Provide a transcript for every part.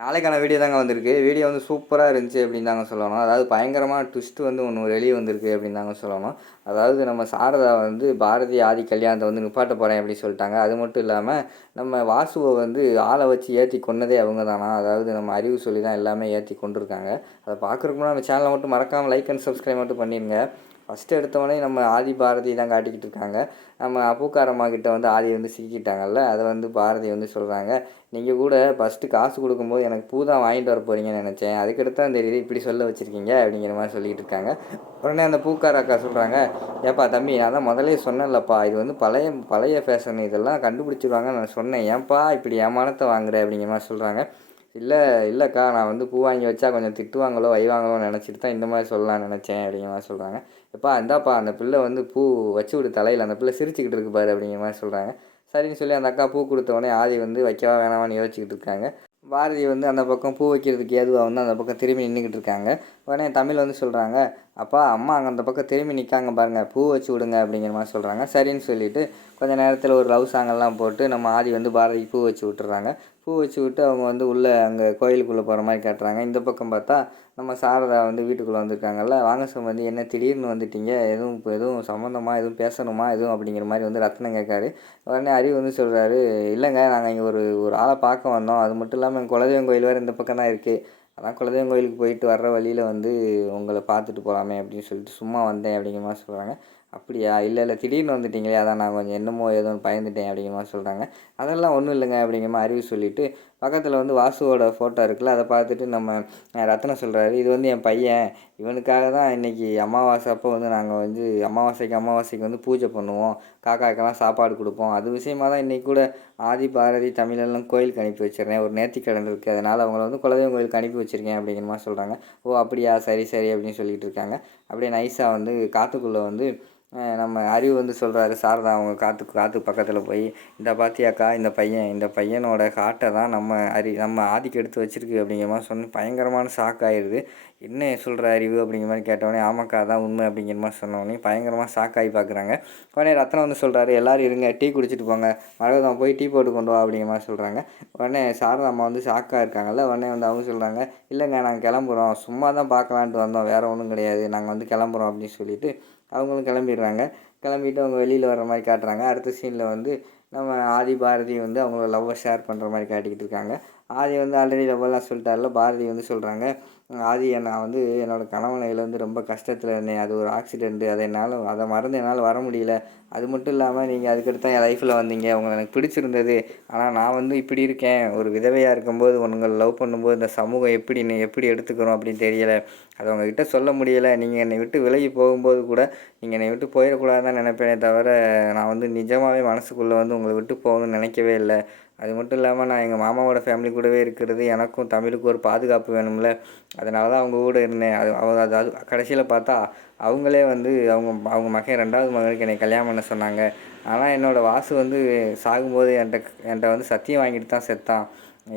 நாளைக்கான வீடியோ தாங்க வந்திருக்கு. வீடியோ வந்து சூப்பரா இருந்துச்சு அப்படின்னு தாங்க சொல்லணும். அதாவது பயங்கரமான ட்விஸ்ட் வந்து ஒண்ணு வெளிய வந்திருக்கு அப்படின்னு தாங்க சொல்லணும். அதாவது நம்ம சாரதா வந்து பாரதி, ஆதி கல்யாணத்த வந்து நிப்பாட்ட போறேன் அப்படின்னு சொல்லிட்டாங்க. அது மட்டும் இல்லாம நம்ம வாசுவ வந்து ஆள வச்சு ஏத்தி கொன்னதே அவங்க தானா. அதாவது நம்ம அறிவு சொல்லி தான் எல்லாமே ஏத்தி கொன்றுருக்காங்க. அத பார்க்குறதுக்கு முன்னாடி நம்ம சேனல மட்டும் மறக்காம லைக் அண்ட் சப்ஸ்கிரைப் மட்டும் பண்ணிருங்க. ஃபஸ்ட்டு எடுத்தோனே நம்ம ஆதி பாரதி தான் காட்டிக்கிட்டு இருக்காங்க. நம்ம அப்புக்காரம்மா கிட்ட வந்து ஆதி வந்து சிக்கிக்கிட்டாங்கல்ல, அத வந்து பாரதி வந்து சொல்றாங்க. நீங்க கூட ஃபஸ்ட்டு காசு குடுக்கும்போது எனக்கு பூ தான் வாங்கிட்டு வர போறீங்கன்னு நெனச்சேன். அதுக்கடுத்து தான் தெரியுது இப்படி சொல்ல வச்சிருக்கீங்க அப்படிங்கிற மாரி சொல்லிட்டு இருக்காங்க. உடனே அந்த பூக்கார அக்கா சொல்றாங்க, "ஏப்பா தம்பி நான் தான் முதல்லயே சொன்னேன்லப்பா, இது வந்து பழைய பழைய ஃபேஷன் இதெல்லாம் கண்டுபிடிச்சுருவாங்கன்னு நான் சொன்னேன். ஏன்பா இப்படி என் மானத்த வாங்குற?" அப்படிங்கிற மாரி சொல்றாங்க. "இல்ல இல்லக்கா நான் வந்து பூ வாங்கி வச்சா கொஞ்சம் திட்டுவாங்களோ, வைவாங்களோன்னு நெனச்சிட்டு தான் இந்த மாரி சொல்லலாம்னு நெனச்சேன்." அப்படிங்கிற மாரி சொல்றாங்க. "எப்பா இந்தாப்பா அந்த பிள்ளை வந்து பூ வச்சு விடு தலையில, அந்த பிள்ளை சிரிச்சுக்கிட்டு இருக்கு பாரு." அப்படிங்கிற மாரி சொல்றாங்க. சரின்னு சொல்லி அந்த அக்கா பூ குடுத்த உடனே ஆதி வந்து வைக்கவா வேணாமான்னு யோசிச்சுக்கிட்டு இருக்காங்க. பாரதி வந்து அந்த பக்கம் பூ வைக்கிறதுக்கு ஏதுவா வந்து அந்த பக்கம் திரும்பி நின்றுக்கிட்டு இருக்காங்க. உடனே தமிழ் வந்து சொல்கிறாங்க, "அப்பா அம்மா அங்கே அந்த பக்கம் திரும்பி நிற்காங்க பாருங்கள், பூ வச்சு விடுங்க." அப்படிங்கிற மாதிரி சொல்கிறாங்க. சரின்னு சொல்லிவிட்டு கொஞ்சம் நேரத்தில் ஒரு லவ் சாங்கெல்லாம் போட்டு நம்ம ஆதி வந்து பாரதிக்கு பூ வச்சு விட்டுறாங்க. பூ வச்சு விட்டு அவங்க வந்து உள்ளே அங்கே கோயிலுக்குள்ளே போகிற மாதிரி காட்டுறாங்க. இந்த பக்கம் பார்த்தா நம்ம சாரதா வந்து வீட்டுக்குள்ளே வந்திருக்காங்கல்ல, "வாங்க சம்பந்தி என்ன திடீர்னு வந்துட்டீங்க, எதுவும் இப்போ எதுவும் சம்மந்தமா எதுவும் பேசணுமா எதுவும்?" அப்படிங்கிற மாதிரி வந்து ரத்னம் கேட்காரு. உடனே அறிவு வந்து சொல்கிறாரு, "இல்லைங்க நாங்கள் இங்கே ஒரு ஒரு ஆளை பார்க்க வந்தோம். அது மட்டும் இல்லாமல் எங்கள் குலதெய்வம் கோயில் வேறு இந்த பக்கம் தான் இருக்குது. அதான் குலதெய்வம் கோயிலுக்கு போயிட்டு வர்ற வழியில் வந்து உங்களை பார்த்துட்டு போகலாமே அப்படின்னு சொல்லிட்டு சும்மா வந்தேன்." அப்படிங்கிற மாதிரி சொல்கிறாங்க. "அப்படியா? இல்லை இல்லை திடீர்னு வந்துட்டீங்களே, அதான் நான் கொஞ்சம் என்னமோ ஏதோன்னு பயந்துட்டேன்." அப்படிங்கிற மாதிரி சொல்கிறாங்க. "அதெல்லாம் ஒன்றும் இல்லைங்க." அப்படிங்கிற மாதிரி அறிவு சொல்லிவிட்டு பக்கத்தில் வந்து வாசுவோட ஃபோட்டோ இருக்குல்ல, அதை பார்த்துட்டு நம்ம ரத்னம் சொல்கிறாரு, "இது வந்து என் பையன். இவனுக்காக தான் இன்றைக்கி அமாவாசை அப்போ வந்து நாங்கள் வந்து அமாவாசைக்கு வந்து பூஜை பண்ணுவோம். காக்காக்கெல்லாம் சாப்பாடு கொடுப்போம். அது விஷயமா தான் இன்றைக்கி கூட ஆதி பாரதி தமிழெல்லாம் கோயிலுக்கு அனுப்பி வச்சிடுறேன். ஒரு நேர்த்திக்கடன் இருக்குது. அதனால் அவங்கள வந்து குலதெய்வம் கோயிலுக்கு அனுப்பி வச்சுருக்கேன்." அப்படிங்கிற மாதிரி சொல்கிறாங்க. "ஓ அப்படியா, சரி சரி." அப்படின்னு சொல்லிகிட்டு இருக்காங்க. அப்படியே நைஸாக வந்து காட்டுக்குள்ளே வந்து நம்ம அறிவு வந்து சொல்கிறாரு, சாரதா அவங்க காத்து பக்கத்தில் போய், "இந்த பாத்தியாக்கா இந்த பையனோட காட்டை தான் நம்ம ஆதிக்கு எடுத்து வச்சிருக்கு." அப்படிங்கிற மாதிரி சொன்ன பயங்கரமான ஷாக் ஆயிடுது. "என்ன சொல்கிற அறிவு?" அப்படிங்கிற மாதிரி கேட்டவுடனே, "ஆமாக்கா அதான் உண்மை." அப்படிங்கிற மாதிரி சொன்னோடனே பயங்கரமாக ஷாக் ஆகி பார்க்குறாங்க. உடனே ரத்னம் வந்து சொல்கிறாரு, "எல்லோரும் இருங்க, டீ குடிச்சிட்டு போங்க. மரகதம் போய் டீ போட்டு கொண்டு வா." அப்படிங்கிற மாதிரி சொல்கிறாங்க. உடனே சாரதா அம்மா வந்து ஷாக்காக இருக்காங்கல்ல, உடனே வந்து அவங்க சொல்கிறாங்க, "இல்லைங்க நாங்கள் கிளம்புறோம். சும்மா தான் பார்க்கலான்ட்டு வந்தோம். வேறு ஒன்றும் கிடையாது. நாங்கள் வந்து கிளம்புறோம்." அப்படின்னு சொல்லிட்டு அவங்களும் கிளம்பிடுறாங்க. கிளம்பிட்டு அவங்க வெளியில் வர மாதிரி காட்டுறாங்க. அடுத்த சீனில் வந்து நம்ம ஆதி பாரதி வந்து அவங்களோட லவ்வை ஷேர் பண்ணுற மாதிரி காட்டிக்கிட்டு இருக்காங்க. ஆதி வந்து ஆல்ரெடி லவ்வெல்லாம் சொல்லிட்டார்ல. பாரதி வந்து சொல்கிறாங்க, "ஆதி நான் வந்து என்னோடய கணவனை இழந்து ரொம்ப கஷ்டத்தில் இருந்தேன். அது ஒரு ஆக்சிடெண்ட்டு. அதை மறந்து என்னால் வர முடியல. அது மட்டும் இல்லாமல் நீங்கள் அதுக்கடுத்து தான் என் லைஃப்பில் வந்தீங்க. உங்களை எனக்கு பிடிச்சிருந்தது. ஆனால் நான் வந்து இப்படி இருக்கேன். ஒரு விதவையாக இருக்கும்போது உங்களை லவ் பண்ணும்போது இந்த சமூகம் எப்படி எடுத்துக்கிறோம் அப்படின்னு தெரியலை. அதை உங்ககிட்ட சொல்ல முடியலை. நீங்கள் என்னை விட்டு விலகி போகும்போது கூட நீங்கள் என்னை விட்டு போயிடக்கூடாதுன்னு தான் நினைப்பேனே தவிர, நான் வந்து நிஜமாகவே மனசுக்குள்ளே வந்து உங்களை விட்டு போகணும்னு நினைக்கவே இல்லை. அது மட்டும் இல்லாமல் நான் எங்கள் மாமாவோட ஃபேமிலி கூடவே இருக்கிறது எனக்கும் தமிழுக்கும் ஒரு பாதுகாப்பு வேணும்ல. அதனால தான் அவங்க கூட இருந்தேன். அது கடைசியில் பார்த்தா அவங்களே வந்து அவங்க அவங்க மகன் 2வது மகனுக்கு என்னை கல்யாணம் பண்ண சொன்னாங்க. ஆனால் என்னோடய வாசு வந்து சாகும்போது என்கிட்ட வந்து சத்தியம் வாங்கிட்டு தான் செத்தான்.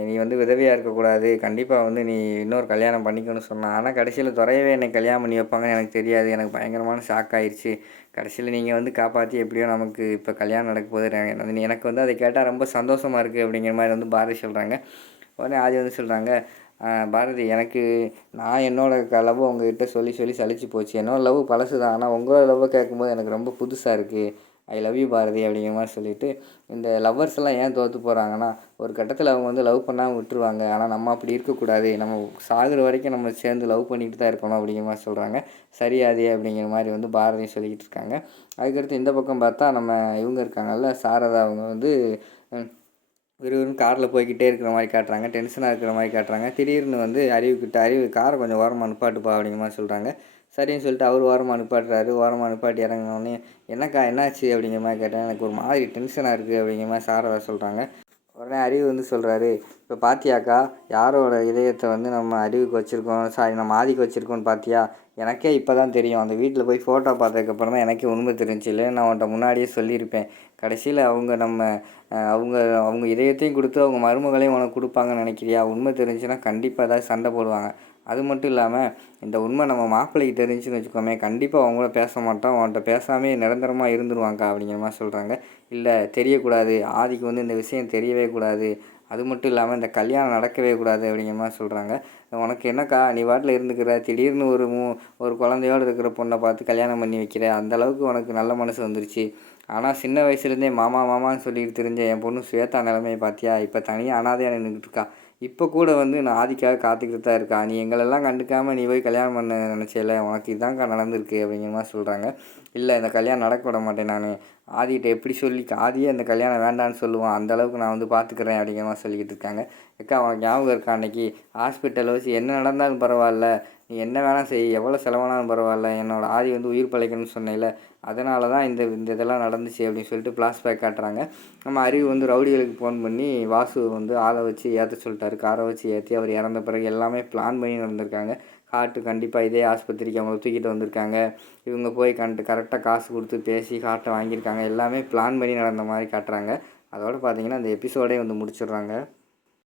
நீ வந்து விதவையாக இருக்கக்கூடாது. கண்டிப்பாக வந்து நீ இன்னொரு கல்யாணம் பண்ணிக்கணும்னு சொன்னான். ஆனால் கடைசியில் துறையவே என்னை கல்யாணம் பண்ணி வைப்பாங்கன்னு எனக்கு தெரியாது. எனக்கு பயங்கரமான ஷாக் ஆயிடுச்சு. கடைசியில் நீங்கள் வந்து காப்பாற்றி எப்படியோ நமக்கு இப்போ கல்யாணம் நடக்க போகுது. எனக்கு வந்து அதை கேட்டால் ரொம்ப சந்தோஷமாக இருக்குது." அப்படிங்கிற மாதிரி வந்து பாரதி சொல்கிறாங்க. உடனே ஆதி வந்து சொல்கிறாங்க, "பாரதி நான் என்னோடய லவ்வை உங்ககிட்ட சொல்லி சொல்லி சலிச்சு போச்சு. என்னோட லவ் பழசு தான். ஆனால் உங்களோட லவ்வை கேட்கும்போது எனக்கு ரொம்ப புதுசாக இருக்குது. I love you Bharathi." அப்படிங்கிற மாதிரி சொல்லிவிட்டு இந்த லவ்வர்ஸ் எல்லாம் ஏன் தோற்று போகிறாங்கன்னா, ஒரு கட்டத்தில் அவங்க வந்து லவ் பண்ணாமல் விட்டுருவாங்க. ஆனால் நம்ம அப்படி இருக்கக்கூடாது. நம்ம சாகுற வரைக்கும் நம்ம சேர்ந்து லவ் பண்ணிக்கிட்டு தான் இருக்கணும் அப்படிங்கிற மாதிரி சொல்கிறாங்க. "சரி ஆதி." அப்படிங்கிற மாதிரி வந்து பாரதி சொல்லிக்கிட்டு இருக்காங்க. அதுக்கடுத்து இந்த பக்கம் பார்த்தா நம்ம இவங்க இருக்காங்கல்ல, சாரதா அவங்க வந்து விறுவிறுன்னு காரில் போய்க்கிட்டே இருக்கிற மாதிரி காட்டுறாங்க. டென்ஷனாக இருக்கிற மாதிரி காட்டுறாங்க. திடீர்னு வந்து அறிவு காரை கொஞ்சம் ஓரமாக நிப்பாட்டுப்பா அப்படிங்கிற மாதிரி சொல்கிறாங்க. சரின்னு சொல்லிட்டு அவர் ஓரமாக நிப்பாட்டுறாரு. ஓரமாக நிப்பாட்டி இறங்கினோடனே, "என்னக்கா என்னாச்சு?" அப்படிங்கிற மாதிரி கேட்டேன். "எனக்கு ஒரு மாதிரி டென்ஷனாக இருக்குது." அப்படிங்கிற மாதிரி சாரதா சொல்கிறாங்க. உடனே அறிவு வந்து சொல்கிறாரு, "இப்போ பார்த்தியாக்கா யாரோட இதயத்தை வந்து நம்ம அறிவுக்கு வச்சுருக்கோம், நம்ம ஆதிக்கு வச்சுருக்கோன்னு பார்த்தியா? எனக்கே இப்போ தான் தெரியும். அந்த வீட்டில் போய் ஃபோட்டோ பார்த்ததுக்கப்புறம் தான் எனக்கே உண்மை தெரிஞ்சுச்சு. இல்லைன்னு நான் உன்கிட்ட முன்னாடியே சொல்லியிருப்பேன். கடைசியில் அவங்க அவங்க இதயத்தையும் கொடுத்து அவங்க மருமகளையும் உனக்கு கொடுப்பாங்கன்னு நினைக்கிறியா? உண்மை தெரிஞ்சுன்னா கண்டிப்பாக ஏதாவது சண்டை போடுவாங்க. அது மட்டும் இல்லாமல் இந்த உண்மை நம்ம மாப்பிள்ளைக்கு தெரிஞ்சுன்னு வச்சுக்கோமே, கண்டிப்பாக அவங்கள பேச மாட்டான். உன்கிட்ட பேசாமே நிரந்தரமாக இருந்துருவாங்க்கா." அப்படிங்கிற மாதிரி சொல்கிறாங்க. "இல்லை தெரியக்கூடாது. ஆதிக்கு வந்து இந்த விஷயம் தெரியவே கூடாது. அது மட்டும் இல்லாமல் இந்த கல்யாணம் நடக்கவே கூடாது அப்படிங்கிற மாதிரி சொல்கிறாங்க. உனக்கு என்னக்கா நீ பாட்டில் இருந்துக்கிற, திடீர்னு ஒரு குழந்தையோடு இருக்கிற பொண்ணை பார்த்து கல்யாணம் பண்ணி வைக்கிற, அந்தளவுக்கு உனக்கு நல்ல மனசு வந்துருச்சு. ஆனால் சின்ன வயசுலேருந்தே மாமா மாமான்னு சொல்லிட்டு தெரிஞ்ச என் பொண்ணு ஸ்வேதா நிலைமையை பார்த்தியா, இப்போ தனியாக அனாதையாக நின்றுக்கிட்டு இருக்கா. இப்போ கூட வந்து நான் ஆதிக்காக காத்துக்கிட்டு தான் இருக்கா. நீ எங்களெல்லாம் கண்டுக்காமல் நீ போய் கல்யாணம் பண்ண நினச்சேல, உனக்கு இதான்க்கா நடந்திருக்கு அப்படிங்கிற மாதிரி சொல்கிறாங்க. இல்லை இந்த கல்யாணம் நடக்க விட மாட்டேன் நான், ஆதிகிட்ட எப்படி சொல்லி ஆதியே அந்த கல்யாணம் வேண்டான்னு சொல்லுவான், அந்தளவுக்கு நான் வந்து பார்த்துக்கிறேன் அப்படிங்கிற மாதிரி சொல்லிக்கிட்டு இருக்காங்க. அக்கா உனக்கு ஞாபகம் இருக்கா, அன்றைக்கி ஹாஸ்பிட்டலில் வச்சு என்ன நடந்தாலும் பரவாயில்ல, நீ என்ன வேணால் செய், எவ்வளோ செலவானாலும் பரவாயில்ல, என்னோடய ஆதி வந்து உயிர் பிழைக்கணும்னு சொன்னேன்ல, அதனால தான் இந்த இதெல்லாம் நடந்துச்சு அப்படின்னு சொல்லிட்டு ஃப்ளாஷ்பேக் காட்டுறாங்க. நம்ம அறிவு வந்து ரவுடிகளுக்கு ஃபோன் பண்ணி வாசு வந்து ஆளை வச்சு ஏற்ற சொல்லிட்டாரு. காரை வச்சு ஏற்றி அவர் இறந்த பிறகு எல்லாமே பிளான் பண்ணி நடந்திருக்காங்க. கண்டிப்பாக இதே ஆஸ்பத்திரிக்கு அவங்கள தூக்கிட்டு வந்திருக்காங்க. இவங்க போய் கரெக்டாக காசு கொடுத்து பேசி காட்டை வாங்கியிருக்காங்க. எல்லாமே பிளான் பண்ணி நடந்த மாதிரி காட்டுறாங்க. அதோடு பார்த்தீங்கன்னா அந்த எபிசோடே வந்து முடிச்சிடுறாங்க.